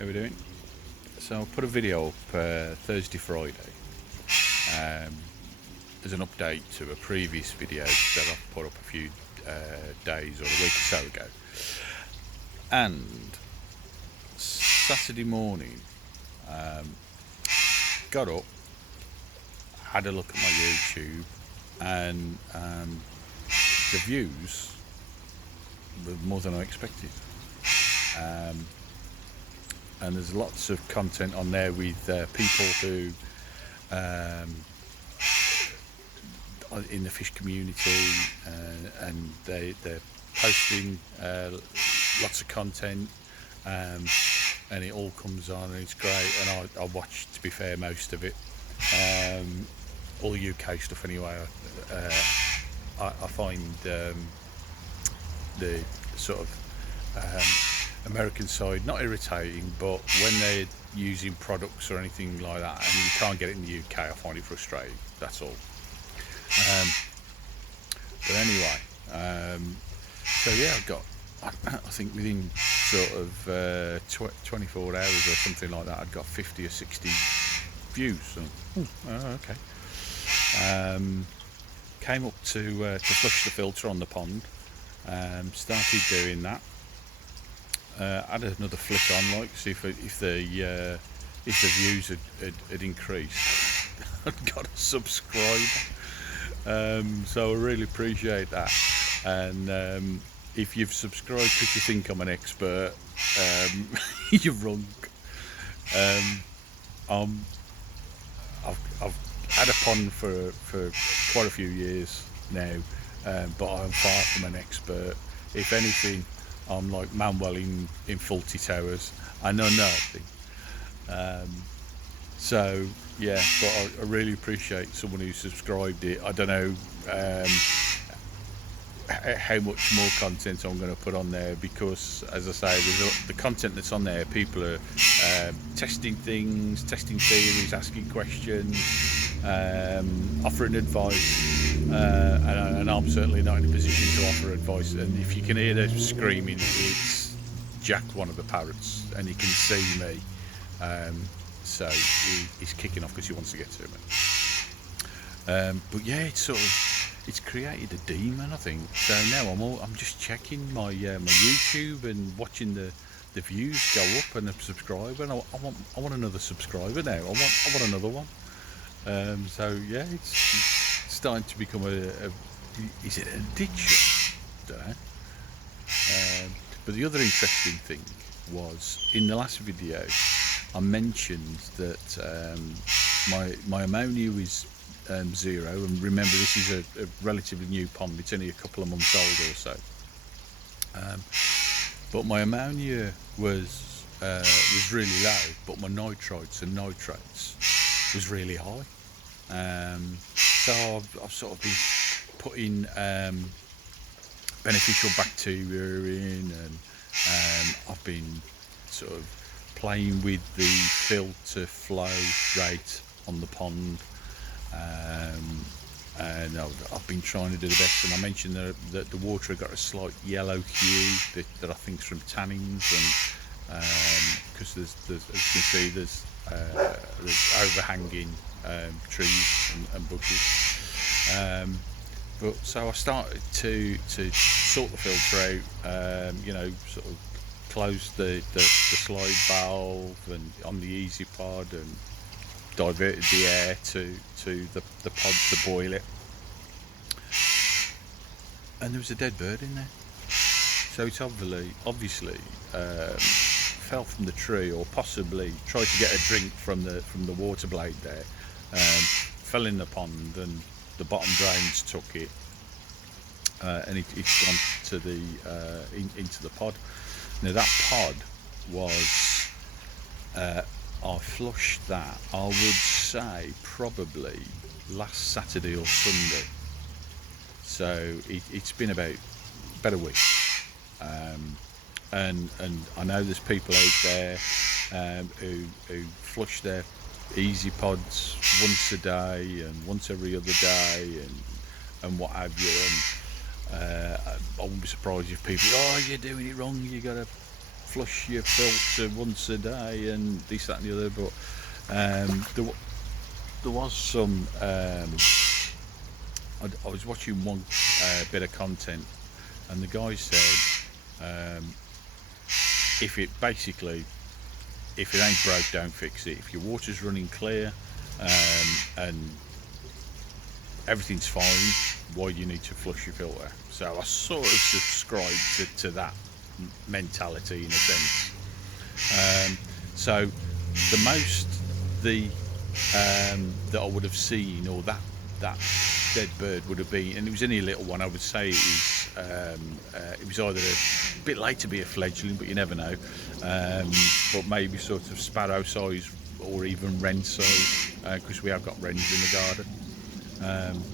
How we doing? So I put a video up Thursday, Friday as an update to a previous video that I put up a few days or a week or so ago. And Saturday morning, got up, had a look at my YouTube, and the views were more than I expected. And there's lots of content on there with people who are in the fish community, and they're posting lots of content, and it all comes on and it's great. And I watched, to be fair, most of it, all UK stuff anyway. I find the sort of American side not irritating, but when they're using products or anything like that and you can't get it in the UK, I find it frustrating, that's all. But anyway, so yeah, I got, I think within sort of 24 hours or something like that, I'd got 50 or 60 views. And, okay. Came up to flush the filter on the pond, started doing that. Had another flick on, like, see if the views had increased. I'd got a subscriber, so I really appreciate that. And if you've subscribed because you think I'm an expert, you're wrong. I've had a pond for quite a few years now, but I'm far from an expert. If anything, I'm like Manuel in Fawlty Towers. I know nothing. So yeah, but I really appreciate someone who subscribed it. I don't know how much more content I'm going to put on there, because, as I say, the content that's on there, people are testing things, testing theories, asking questions, offering advice, and I'm certainly not in a position to offer advice. And if you can hear them screaming, it's Jack, one of the parrots, and he can see me, so he's kicking off because he wants to get to me. But yeah, it's created a demon, I think. So now I'm just checking my YouTube and watching the views go up and a subscriber, and I want another subscriber now. I want another one. So yeah, it's starting to become is it an addiction? Don't know. But the other interesting thing was, in the last video I mentioned that my ammonia is 0, and remember, this is a relatively new pond. It's only a couple of months old or so. But my ammonia was really low, but my nitrites was really high. So I've sort of been putting beneficial bacteria in, and I've been sort of playing with the filter flow rate on the pond, and I've been trying to do the best. And I mentioned that the water had got a slight yellow hue that I think is from tannins, and because there's, as you can see, there's overhanging trees and bushes. But so I started to sort the filter out, sort of close the slide valve and on the Easypod, and diverted the air to the pod to boil it. And there was a dead bird in there. So it's obviously fell from the tree, or possibly tried to get a drink from the water blade there, fell in the pond, and the bottom drains took it, and it's gone to into the pod. Now that pod was, I flushed that, I would say, probably last Saturday or Sunday. So it's been about a week. And I know there's people out there who flush their Easypods once a day and once every other day and what have you. And I wouldn't be surprised if people, you're doing it wrong, you got to flush your filter once a day and this, that, and the other. But there was some. I was watching one bit of content, and the guy said, if it ain't broke, don't fix it. If your water's running clear and everything's fine, why do you need to flush your filter? So I sort of subscribe to that mentality in a sense. So the most that I would have seen, or that dead bird would have been, and it was only a little one, I would say it was either a bit late to be a fledgling, but you never know, but maybe sort of sparrow size or even wren size, because we have got wrens in the garden.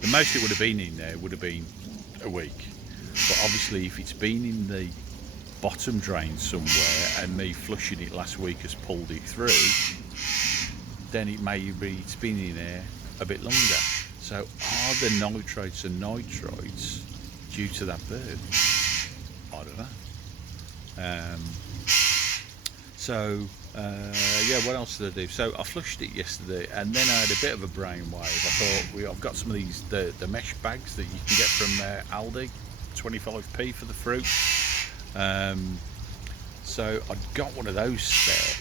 The most it would have been in there would have been a week, but obviously if it's been in the bottom drain somewhere and me flushing it last week has pulled it through, then it's been in there a bit longer. So are the nitrates and nitrites due to that bird? I don't know. Yeah, what else did I do? So I flushed it yesterday, and then I had a bit of a brainwave. I thought I've got some of these the mesh bags that you can get from Aldi, 25p for the fruit. So I'd got one of those spare.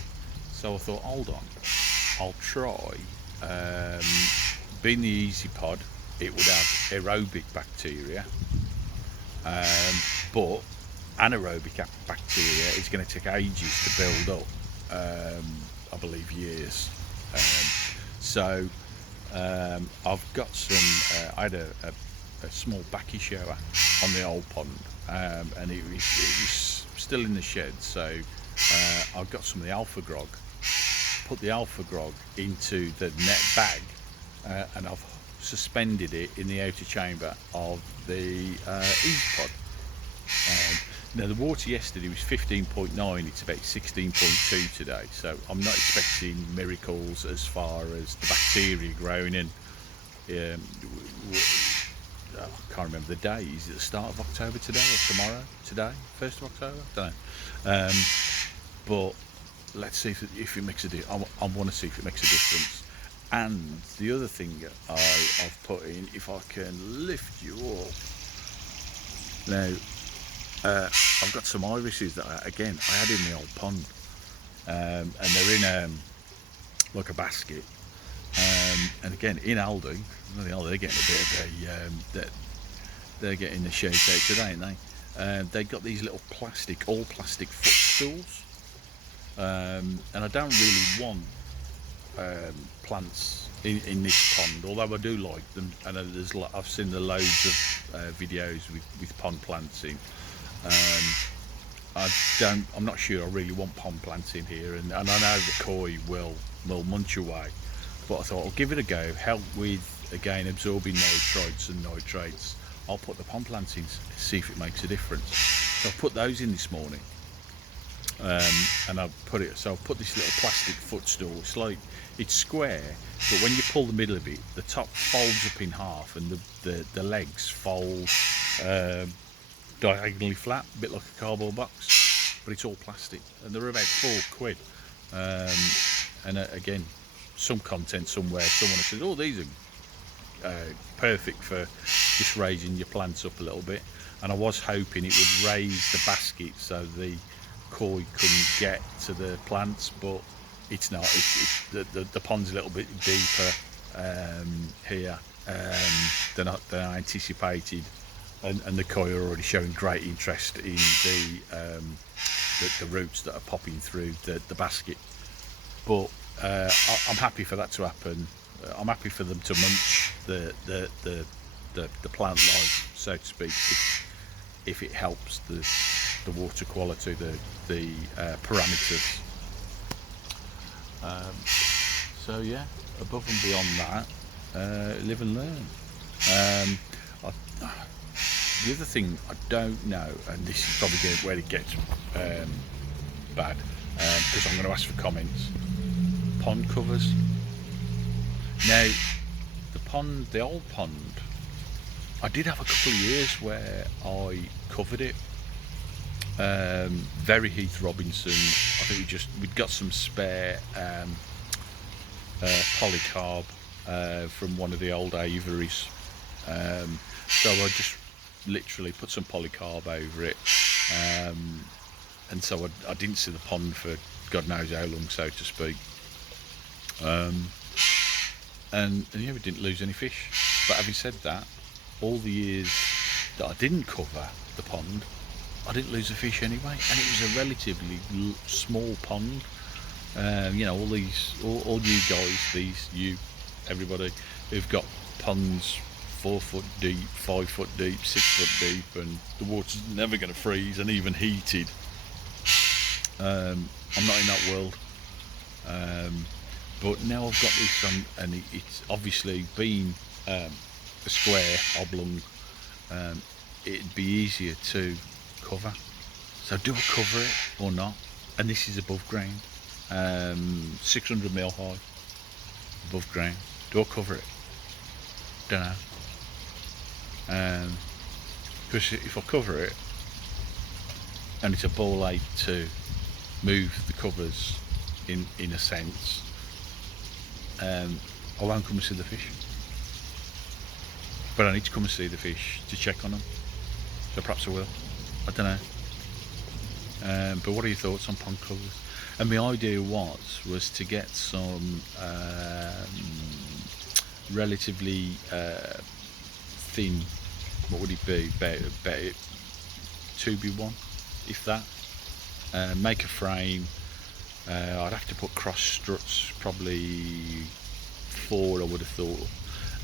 So I thought, hold on, I'll try. Being the Easypod, it would have aerobic bacteria, but anaerobic bacteria is going to take ages to build up. I believe years. I've got some. I had a small backy shower on the old pond, and it was still in the shed. So I've got some of the alpha grog. Put the alpha grog into the net bag, and I've suspended it in the outer chamber of the Easypod. Now the water yesterday was 15.9, it's about 16.2 today, so I'm not expecting miracles as far as the bacteria growing in. I can't remember the day. Is it the start of October today or tomorrow? Today? 1st of October? I don't know. But let's see if it makes a difference. I want to see if it makes a difference. And the other thing I've put in, if I can lift you up. Now, I've got some irises that I had in the old pond, and they're in like a basket. And again, in Aldi, they're getting a bit of they're getting the shades out today, ain't they? They got these little all plastic footstools, and I don't really want plants in this pond, although I do like them, and I've seen the loads of videos with pond planting. I'm not sure I really want pond plants in here, and I know the koi will munch away, but I thought I'll give it a go, help with again absorbing nitrites and nitrates. I'll put the pond plants in, see if it makes a difference. So I've put those in this morning, and I've put this little plastic footstool. It's square, but when you pull the middle of it, the top folds up in half, and the legs fold diagonally flat, a bit like a cardboard box, but it's all plastic, and they're about £4. And again, some content somewhere, someone says, oh, these are perfect for just raising your plants up a little bit, and I was hoping it would raise the basket so the koi couldn't get to the plants, but it's not. The pond's a little bit deeper here than I anticipated. And the koi are already showing great interest in the roots that are popping through the basket. But I'm happy for that to happen. I'm happy for them to munch the plant life, so to speak, if it helps the water quality, the parameters. So yeah, above and beyond that, live and learn. The other thing I don't know, and this is probably where it gets bad, because I'm going to ask for comments. Pond covers. Now, the old pond, I did have a couple of years where I covered it, very Heath Robinson. I think we'd got some spare polycarb from one of the old aviaries. So I just literally put some polycarb over it, and so I didn't see the pond for God knows how long, so to speak. And yeah, we didn't lose any fish. But having said that, all the years that I didn't cover the pond, I didn't lose a fish anyway, and it was a relatively small pond. You know, all you guys, everybody who've got ponds 4 foot deep, 5 foot deep, 6 foot deep, and the water's never going to freeze, and even heated. I'm not in that world. But now I've got this on, and it's obviously been a square oblong. It'd be easier to cover. So do I cover it or not? And this is above ground, 600 mil high, above ground. Do I cover it? Don't know. Because if I cover it, and it's a ball ache to move the covers in a sense, I won't come and see the fish. But I need to come and see the fish to check on them. So perhaps I will. I don't know. But what are your thoughts on pond covers? And my idea was to get some relatively thin. What would it be? About 2x1, if that. Make a frame. I'd have to put cross struts, probably 4 I would have thought,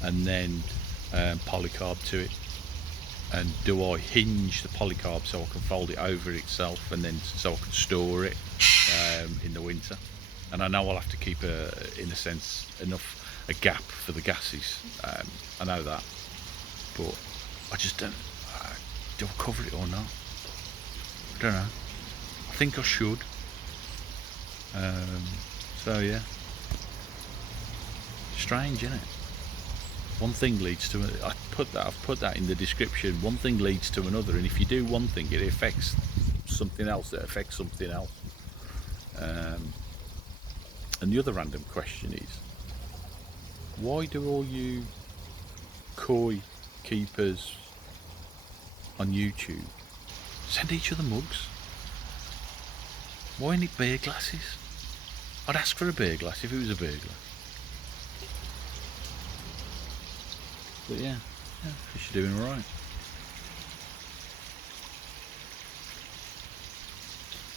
and then polycarb to it. And do I hinge the polycarb so I can fold it over itself, and then so I can store it in the winter? And I know I'll have to keep in a sense a gap for the gases. I know that, but I just don't. Do I cover it or not? I don't know. I think I should. So yeah, strange, isn't it? One thing leads to I've put that in the description. One thing leads to another, and if you do one thing, it affects something else that affects something else. And the other random question is, why do all you koi keepers on YouTube send each other mugs? Why ain't it beer glasses? I'd ask for a beer glass if it was a beer glass. But yeah, fish are doing alright.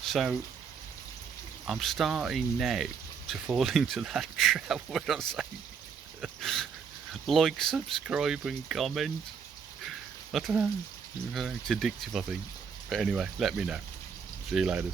So I'm starting now to fall into that trap where I say like, subscribe and comment. I don't know. It's addictive, I think. But anyway, let me know. See you later.